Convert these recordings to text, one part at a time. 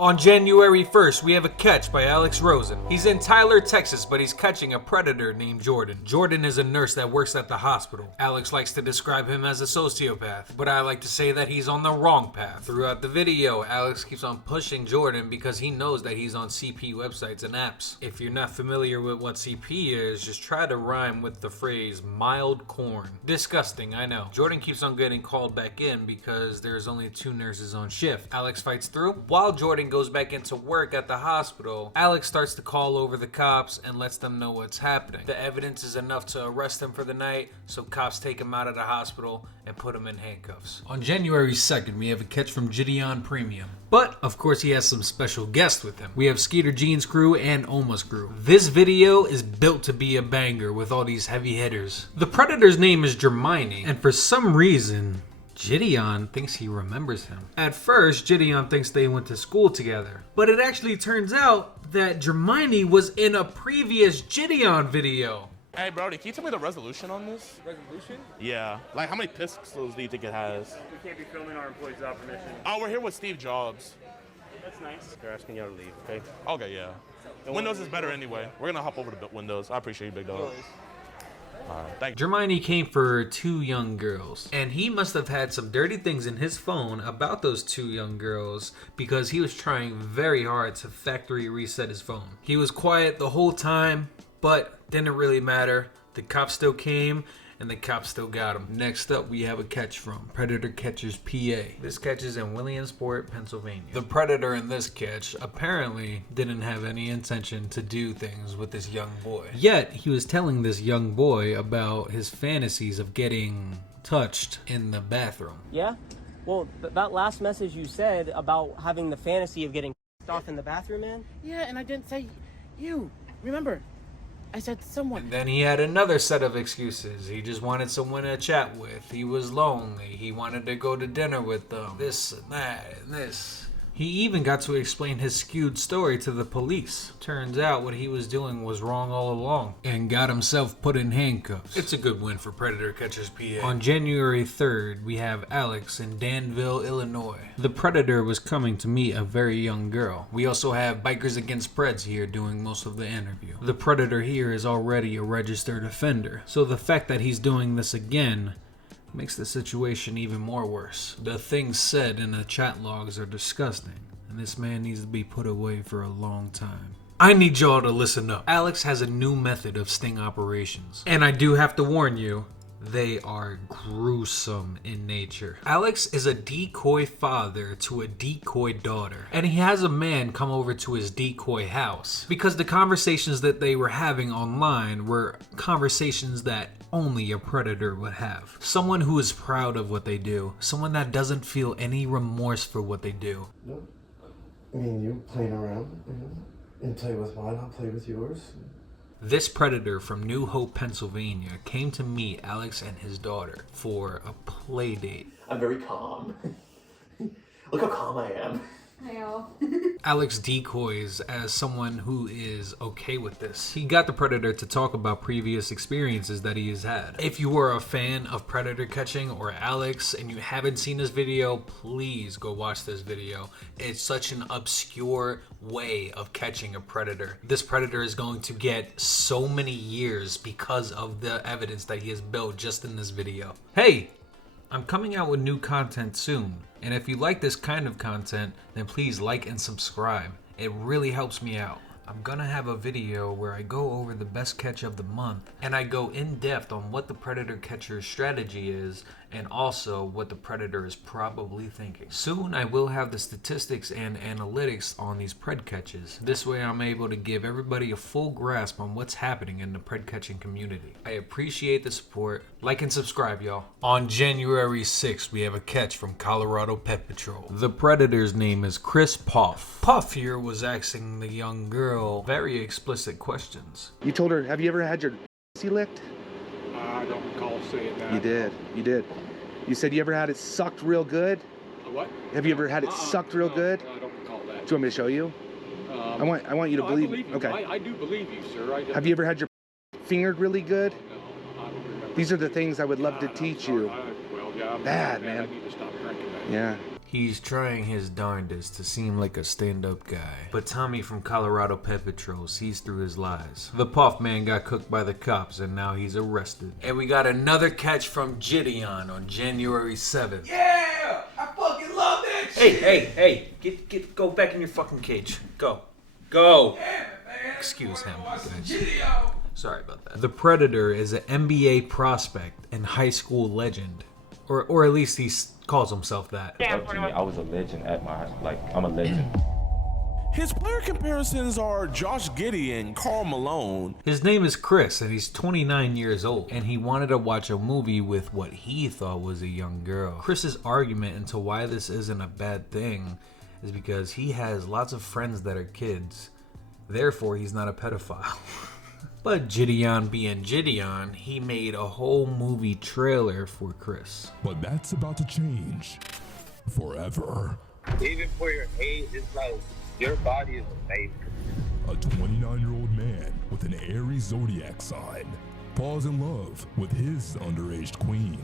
On January 1st, we have a catch by Alex Rosen. He's in Tyler, Texas, but he's catching a predator named Jordan. Jordan is a nurse that works at the hospital. Alex likes to describe him as a sociopath, but I like to say that he's on the wrong path. Throughout the video, Alex keeps on pushing Jordan because he knows that he's on CP websites and apps. If you're not familiar with what CP is, just try to rhyme with the phrase mild corn. Disgusting, I know. Jordan keeps on getting called back in because there's only 2 nurses on shift. Alex fights through. While Jordan goes back into work at the hospital, Alex starts to call over the cops and lets them know what's happening. The evidence is enough to arrest him for the night, so cops take him out of the hospital and put him in handcuffs. On January 2nd, we have a catch from Jidion Premium. But, of course, he has some special guests with him. We have Skeeter Jean's crew and Omma's crew. This video is built to be a banger with all these heavy hitters. The Predator's name is Hermione, and for some reason, Jidion thinks he remembers him. At first, Jidion thinks they went to school together, but it actually turns out that Hermione was in a previous Jidion video. Hey Brody, can you tell me the resolution on this? Resolution? Yeah. Like how many pixels do you think it has? We can't be filming our employees without permission. Oh, we're here with Steve Jobs. That's nice. They're asking you to leave, okay? Okay, yeah. Windows is better anyway. We're gonna hop over to Windows. I appreciate you, big dog. Thank you. Hermione came for 2 young girls, and he must have had some dirty things in his phone about those 2 young girls because he was trying very hard to factory reset his phone. He was quiet the whole time, but didn't really matter. The cops still came, and the cops still got him. Next up, we have a catch from Predator Catchers PA. This catch is in Williamsport, Pennsylvania. The Predator in this catch apparently didn't have any intention to do things with this young boy. Yet, he was telling this young boy about his fantasies of getting touched in the bathroom. Yeah? Well, that last message you said about having the fantasy of getting off in the bathroom, man? Yeah, and I didn't say you. Remember, I said someone. And then he had another set of excuses. He just wanted someone to chat with. He was lonely. He wanted to go to dinner with them. This and that and this. He even got to explain his skewed story to the police. Turns out what he was doing was wrong all along and got himself put in handcuffs. It's a good win for Predator Catchers PA. On January 3rd, we have Alex in Danville, Illinois. The Predator was coming to meet a very young girl. We also have Bikers Against Preds here doing most of the interview. The Predator here is already a registered offender, so the fact that he's doing this again makes the situation even more worse. The things said in the chat logs are disgusting, and this man needs to be put away for a long time. I need y'all to listen up. Alex has a new method of sting operations, and I do have to warn you, they are gruesome in nature. Alex is a decoy father to a decoy daughter, and he has a man come over to his decoy house because the conversations that they were having online were conversations that only a predator would have. Someone who is proud of what they do, someone that doesn't feel any remorse for what they do. No, I mean, you playing around, and play with mine, I'll play with yours. This predator from New Hope, Pennsylvania came to meet Alex and his daughter for a play date. I'm very calm. Look how calm I am. I know. Alex decoys as someone who is okay with this. He got the Predator to talk about previous experiences that he has had. If you are a fan of Predator catching or Alex and you haven't seen this video, please go watch this video. It's such an obscure way of catching a predator. This predator is going to get so many years because of the evidence that he has built just in this video. Hey! I'm coming out with new content soon, and if you like this kind of content, then please like and subscribe. It really helps me out. I'm gonna have a video where I go over the best catch of the month, and I go in depth on what the predator catcher's strategy is, and also what the predator is probably thinking. Soon I will have the statistics and analytics on these pred catches. This way I'm able to give everybody a full grasp on what's happening in the pred catching community. I appreciate the support. Like and subscribe, y'all. On January 6th, we have a catch from Colorado Pet Patrol. The predator's name is Chris Puff. Puff here was asking the young girl very explicit questions. You told her, have you ever had your licked? I don't recall saying that. You did. You did. You said you ever had it sucked real good? What? Have you ever had it sucked real good? I don't recall that. Do you want me to show you? I want you to believe. I believe you. Okay. I do believe you, sir. Have you ever had your fingered really good? No, I don't remember. These are the things I would love to teach you. Well, yeah, Bad, I man. need to stop drinking that. Yeah. He's trying his darndest to seem like a stand-up guy, but Tommy from Colorado Pet Patrol sees through his lies. The Puff Man got cooked by the cops and now he's arrested. And we got another catch from Jidion on January 7th. Yeah! I fucking love that shit! Hey! Go back in your fucking cage. Go. Damn it, man. Excuse him. Sorry about that. The Predator is an NBA prospect and high school legend. Or at least he calls himself that. I was a legend at I'm a legend. His player comparisons are Josh Gideon, Karl Malone. His name is Chris and he's 29 years old and he wanted to watch a movie with what he thought was a young girl. Chris's argument into why this isn't a bad thing is because he has lots of friends that are kids. Therefore, he's not a pedophile. But Jidion being Jidion, he made a whole movie trailer for Chris. But that's about to change. Forever. Even for your age, it's like, your body is amazing. A 29-year-old man with an Aries zodiac sign falls in love with his underage queen.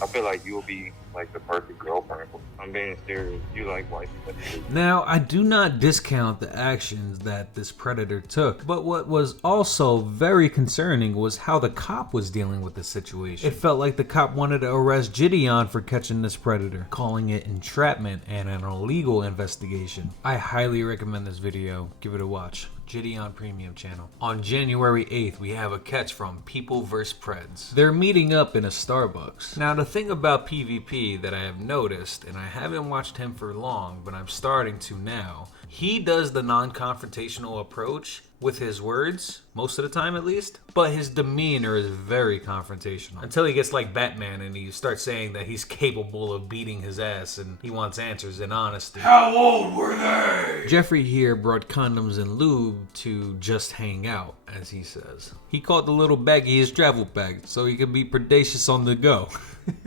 I feel like you'll be like the perfect girlfriend. I'm being serious. You like white people. Now, I do not discount the actions that this predator took, but what was also very concerning was how the cop was dealing with the situation. It felt like the cop wanted to arrest Jidion for catching this predator, calling it entrapment and an illegal investigation. I highly recommend this video. Give it a watch. Jidion Premium channel. On January 8th, we have a catch from People vs. Preds. They're meeting up in a Starbucks. Now, the thing about PvP that I have noticed, and I haven't watched him for long, but I'm starting to now, he does the non-confrontational approach with his words, most of the time at least, but his demeanor is very confrontational. Until he gets like Batman and he starts saying that he's capable of beating his ass and he wants answers and honesty. How old were they? Jeffrey here brought condoms and lube to just hang out, as he says. He called the little baggie his travel bag so he could be predacious on the go.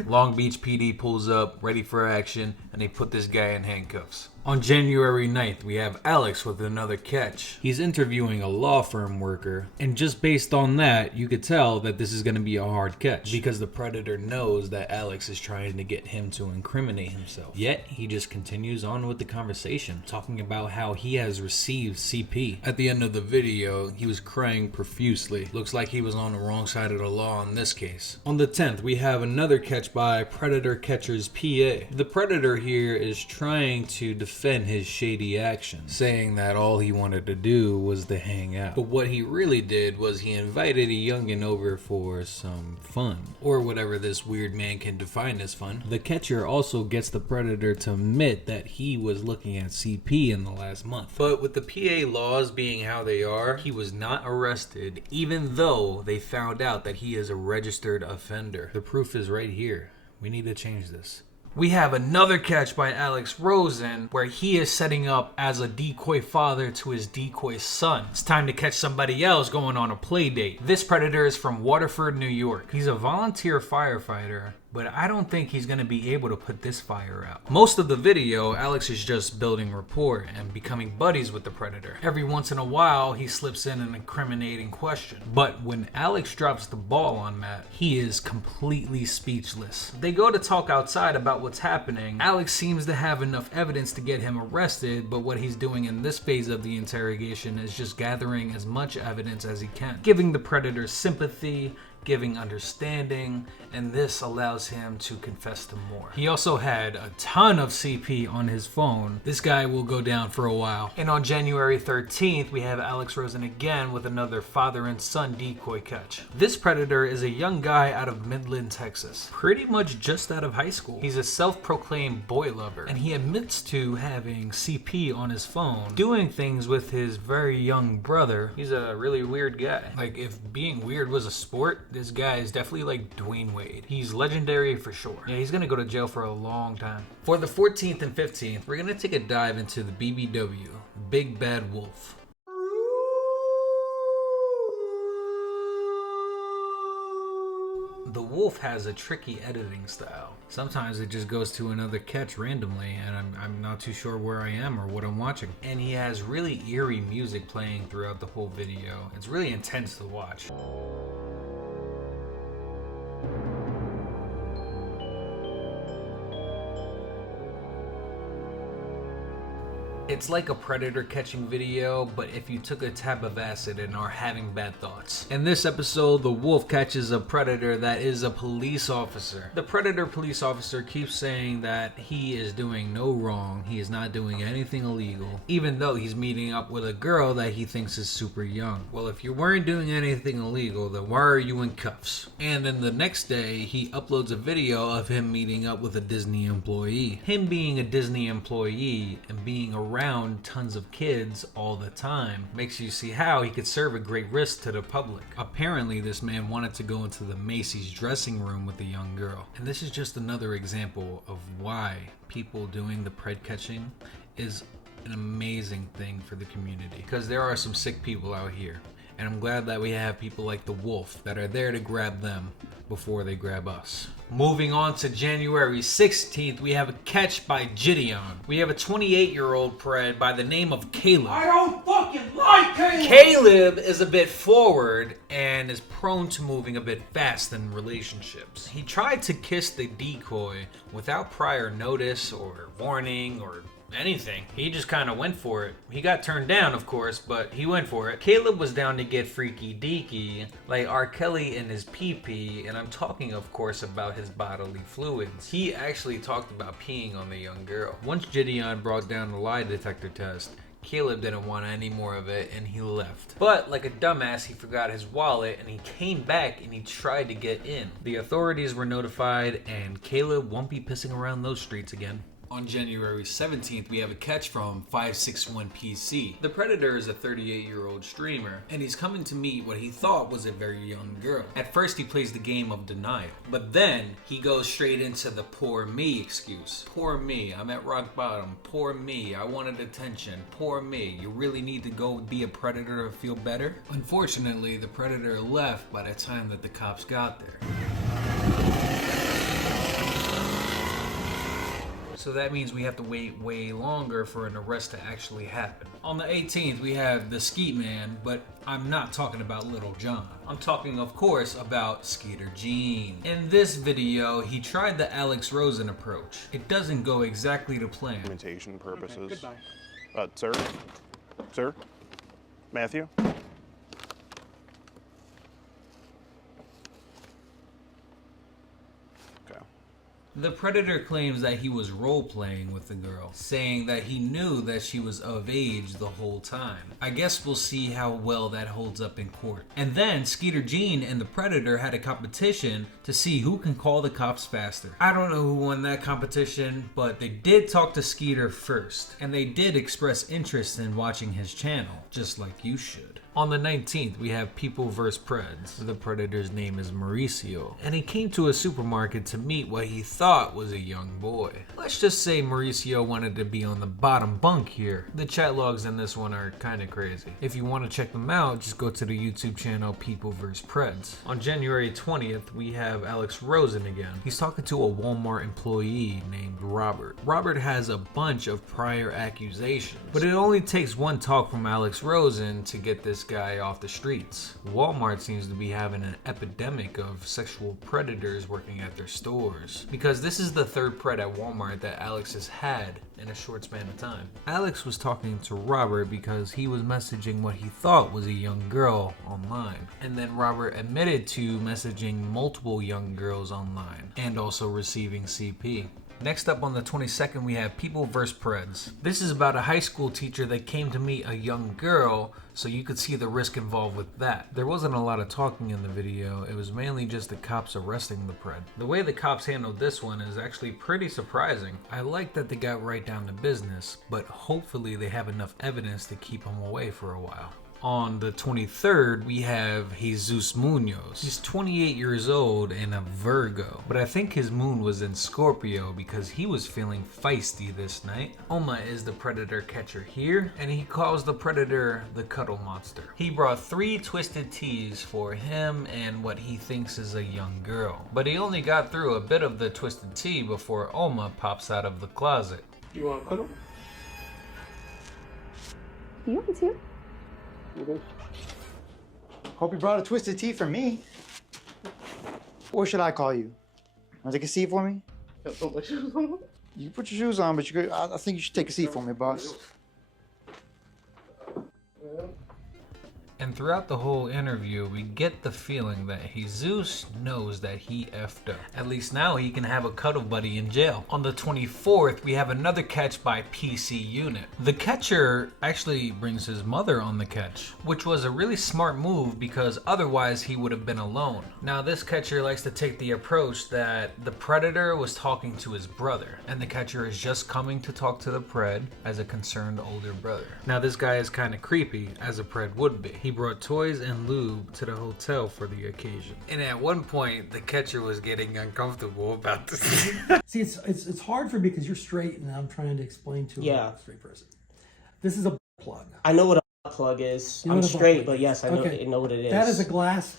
Long Beach PD pulls up, ready for action, and they put this guy in handcuffs. On January 9th, we have Alex with another catch. He's interviewing a law firm worker, and just based on that, you could tell that this is going to be a hard catch, because the predator knows that Alex is trying to get him to incriminate himself. Yet, he just continues on with the conversation, talking about how he has received CP. At the end of the video, he was crying profusely. Looks like he was on the wrong side of the law in this case. On the 10th, we have another catch by Predator Catcher's PA. The predator here is trying to defend his shady actions, saying that all he wanted to do was to hang out. But what he really did was he invited a youngin' over for some fun, or whatever this weird man can define as fun. The catcher also gets the predator to admit that he was looking at CP in the last month. But with the PA laws being how they are, he was not arrested, even though they found out that he is a registered offender. The proof is right here. We need to change this. We have another catch by Alex Rosen where he is setting up as a decoy father to his decoy son. It's time to catch somebody else going on a play date. This predator is from Waterford, New York. He's a volunteer firefighter, but I don't think he's going to be able to put this fire out. Most of the video, Alex is just building rapport and becoming buddies with the predator. Every once in a while, he slips in an incriminating question. But when Alex drops the ball on Matt, he is completely speechless. They go to talk outside about what's happening. Alex seems to have enough evidence to get him arrested, but what he's doing in this phase of the interrogation is just gathering as much evidence as he can, giving the predator sympathy, giving understanding, and this allows him to confess to more. He also had a ton of CP on his phone. This guy will go down for a while. And on January 13th, we have Alex Rosen again with another father and son decoy catch. This predator is a young guy out of Midland, Texas, pretty much just out of high school. He's a self-proclaimed boy lover, and he admits to having CP on his phone, doing things with his very young brother. He's a really weird guy. Like, if being weird was a sport, this guy is definitely like Dwayne Wade. He's legendary for sure. Yeah, he's gonna go to jail for a long time. For the 14th and 15th, we're gonna take a dive into the BBW, Big Bad Wolf. The wolf has a tricky editing style. Sometimes it just goes to another catch randomly and I'm not too sure where I am or what I'm watching. And he has really eerie music playing throughout the whole video. It's really intense to watch. It's like a predator catching video, but if you took a tab of acid and are having bad thoughts. In this episode, the wolf catches a predator that is a police officer. The predator police officer keeps saying that he is doing no wrong, he is not doing anything illegal, even though he's meeting up with a girl that he thinks is super young. Well, if you weren't doing anything illegal, then why are you in cuffs? And then the next day, he uploads a video of him meeting up with a Disney employee. Him being a Disney employee and being around tons of kids all the time makes you see how he could serve a great risk to the public. Apparently, this man wanted to go into the Macy's dressing room with a young girl. And this is just another example of why people doing the pred catching is an amazing thing for the community. Because there are some sick people out here. And I'm glad that we have people like the wolf that are there to grab them before they grab us. Moving on to January 16th, we have a catch by Jidion. We have a 28-year-old pred by the name of Caleb. I don't fucking like Caleb! Caleb is a bit forward and is prone to moving a bit fast in relationships. He tried to kiss the decoy without prior notice or warning or anything. He just kind of went for it. He got turned down, of course, but he went for it. Caleb was down to get freaky deaky, like R. Kelly in his pee-pee, and I'm talking, of course, about his bodily fluids. He actually talked about peeing on the young girl. Once Jidion brought down the lie detector test, Caleb didn't want any more of it and he left. But like a dumbass, he forgot his wallet and he came back and he tried to get in. The authorities were notified and Caleb won't be pissing around those streets again. On January 17th, we have a catch from 561PC. The Predator is a 38-year-old streamer, and he's coming to meet what he thought was a very young girl. At first, he plays the game of denial, but then he goes straight into the poor me excuse. Poor me, I'm at rock bottom. Poor me, I wanted attention. Poor me, you really need to go be a predator to feel better? Unfortunately, the Predator left by the time that the cops got there. So that means we have to wait way longer for an arrest to actually happen. On the 18th, we have the Skeet Man, but I'm not talking about Little John. I'm talking, of course, about Skeeter Gene. In this video, he tried the Alex Rosen approach. It doesn't go exactly to plan. Documentation purposes. Okay, goodbye. Sir? Sir? Matthew? The Predator claims that he was role-playing with the girl, saying that he knew that she was of age the whole time. I guess we'll see how well that holds up in court. And then Skeeter Gene and the Predator had a competition to see who can call the cops faster. I don't know who won that competition, but they did talk to Skeeter first, and they did express interest in watching his channel, just like you should. On the 19th, we have People vs. Preds. The Predator's name is Mauricio, and he came to a supermarket to meet what he thought was a young boy. Let's just say Mauricio wanted to be on the bottom bunk here. The chat logs in this one are kinda crazy. If you want to check them out, just go to the YouTube channel People vs. Preds. On January 20th, we have Alex Rosen again. He's talking to a Walmart employee named Robert. Robert has a bunch of prior accusations, but it only takes one talk from Alex Rosen to get this guy off the streets. Walmart seems to be having an epidemic of sexual predators working at their stores, because this is the third pred at Walmart that Alex has had in a short span of time. Alex was talking to Robert because he was messaging what he thought was a young girl online, and then Robert admitted to messaging multiple young girls online and also receiving CP. Next up on the 22nd, we have People vs. Preds. This is about a high school teacher that came to meet a young girl, so you could see the risk involved with that. There wasn't a lot of talking in the video, it was mainly just the cops arresting the pred. The way the cops handled this one is actually pretty surprising. I like that they got right down to business, but hopefully they have enough evidence to keep him away for a while. On the 23rd, we have Jesus Munoz. He's 28 years old and a Virgo, but I think his moon was in Scorpio because he was feeling feisty this night. Omma is the predator catcher here, and he calls the predator the cuddle monster. He brought 3 twisted teas for him and what he thinks is a young girl, but he only got through a bit of the twisted tea before Omma pops out of the closet. You want to cuddle? You want to? Hope you brought a twisted tea for me. What should I call you? Want to take a seat for me? Put my shoes on. You can put your shoes on, but I think you should take a seat for me, boss. And throughout the whole interview, we get the feeling that Jesus knows that he effed up. At least now he can have a cuddle buddy in jail. On the 24th, we have another catch by PC Unit. The catcher actually brings his mother on the catch, which was a really smart move because otherwise he would have been alone. Now this catcher likes to take the approach that the predator was talking to his brother, and the catcher is just coming to talk to the pred as a concerned older brother. Now this guy is kind of creepy, as a pred would be. He brought toys and lube to the hotel for the occasion. And at one point, the catcher was getting uncomfortable about this. See, it's hard for me because you're straight and I'm trying to explain to a straight person. This is a plug. I know what a plug is. You know I'm straight, but is? yes, I know what it is. That is a glass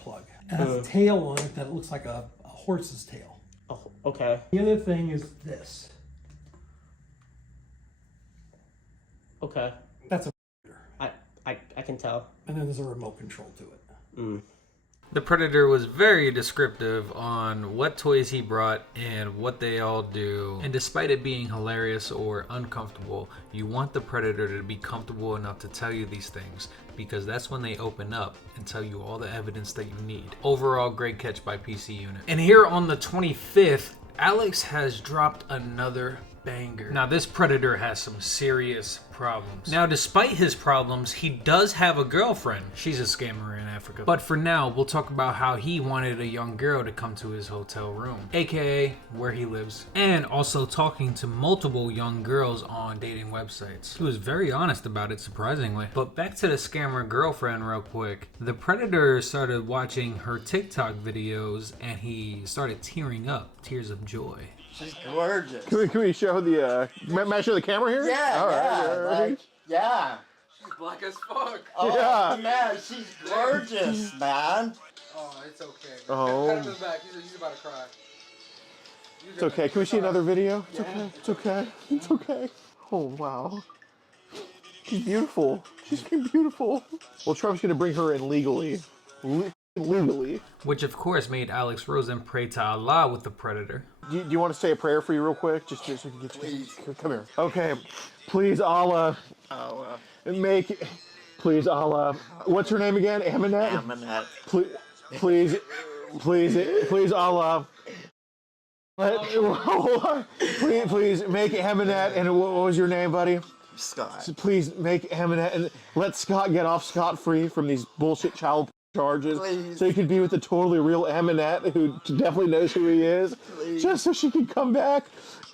plug. It has a tail on it that looks like a horse's tail. Oh, okay. The other thing is this. Okay. That's a I can tell. And then there's a remote control to it. The Predator was very descriptive on what toys he brought and what they all do. And despite it being hilarious or uncomfortable, you want the Predator to be comfortable enough to tell you these things, because that's when they open up and tell you all the evidence that you need. Overall, great catch by PC Unit. And here on the 25th, Alex has dropped another banger. Now this Predator has some serious problems. Now despite his problems, he does have a girlfriend. She's a scammer in Africa. But for now, we'll talk about how he wanted a young girl to come to his hotel room, aka where he lives, and also talking to multiple young girls on dating websites. He was very honest about it, surprisingly. But back to the scammer girlfriend real quick. The Predator started watching her TikTok videos and he started tearing up, tears of joy. She's gorgeous. Can we show the, may I show the camera here? Yeah, All right, yeah, all right. like, yeah. She's black as fuck. Oh, Yeah. man, she's gorgeous, man. Oh, it's okay. Oh. Pat him in the back. He's about to cry. It's okay. Can we see another video? It's okay. It's okay. It's okay. Oh, wow. She's beautiful. She's beautiful. Well, Trump's going to bring her in legally. Legally. Which of course made Alex Rosen pray to Allah with the Predator. Do you want to say a prayer for you real quick? Just so we can get you. Please. Come here. Okay. Please, Allah. Please, Allah. What's her name again? Aminette? Aminette. Please, Allah. Please make Aminette, and what was your name, buddy? Scott. So please make Aminette and let Scott get off scot-free from these bullshit child charges. Please. So he could be with the totally real Aminette, who definitely knows who he is. Please. Just so she can come back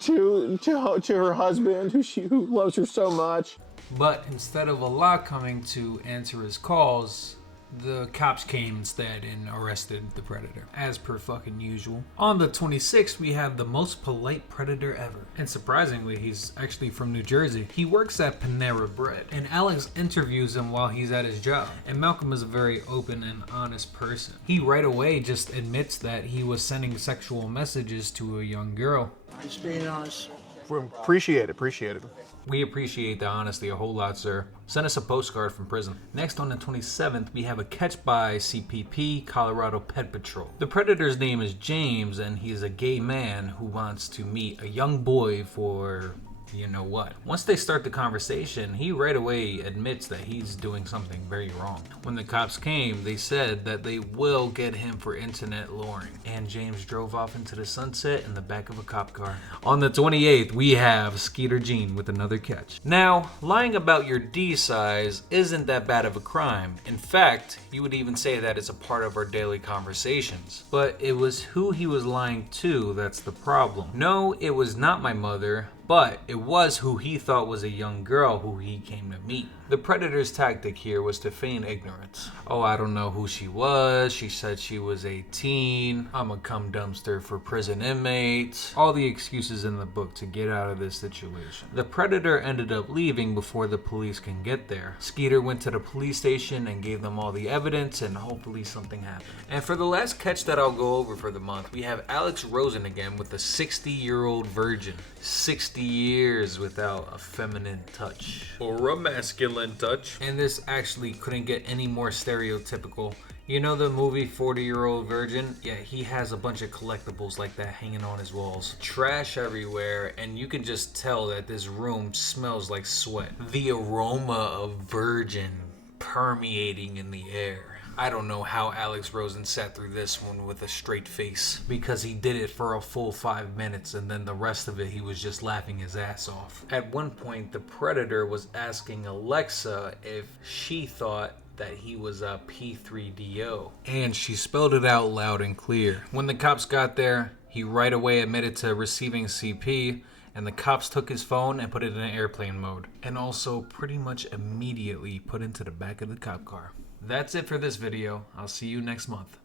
to her husband, who loves her so much. But instead of Allah coming to answer his calls, the cops came instead and arrested the Predator, as per fucking usual. On the 26th, we have the most polite Predator ever. And surprisingly, he's actually from New Jersey. He works at Panera Bread, and Alex interviews him while he's at his job. And Malcolm is a very open and honest person. He right away just admits that he was sending sexual messages to a young girl. Just being honest. Appreciate it. We appreciate the honesty a whole lot, sir. Send us a postcard from prison. Next, on the 27th, we have a catch by CPP, Colorado Pet Patrol. The Predator's name is James, and he is a gay man who wants to meet a young boy for you know what. Once they start the conversation, he right away admits that he's doing something very wrong. When the cops came, they said that they will get him for internet luring. And James drove off into the sunset in the back of a cop car. On the 28th, we have Skeeter Jean with another catch. Now, lying about your D size isn't that bad of a crime. In fact, you would even say that it's a part of our daily conversations. But it was who he was lying to that's the problem. No, it was not my mother, but it was who he thought was a young girl who he came to meet. The Predator's tactic here was to feign ignorance. Oh, I don't know who she was. She said she was 18. I'm a cum dumpster for prison inmates. All the excuses in the book to get out of this situation. The Predator ended up leaving before the police can get there. Skeeter went to the police station and gave them all the evidence, and hopefully something happened. And for the last catch that I'll go over for the month, we have Alex Rosen again with the 60-year-old virgin. 60 years without a feminine touch or a masculine touch. And this actually couldn't get any more stereotypical. You know the movie 40-Year-Old Virgin? Yeah, he has a bunch of collectibles like that hanging on his walls. Trash everywhere, and you can just tell that this room smells like sweat. The aroma of virgin permeating in the air. I don't know how Alex Rosen sat through this one with a straight face, because he did it for a full 5 minutes and then the rest of it he was just laughing his ass off. At one point, the Predator was asking Alexa if she thought that he was a P3DO, and she spelled it out loud and clear. When the cops got there, he right away admitted to receiving CP, and the cops took his phone and put it in airplane mode, and also pretty much immediately put into the back of the cop car. That's it for this video. I'll see you next month.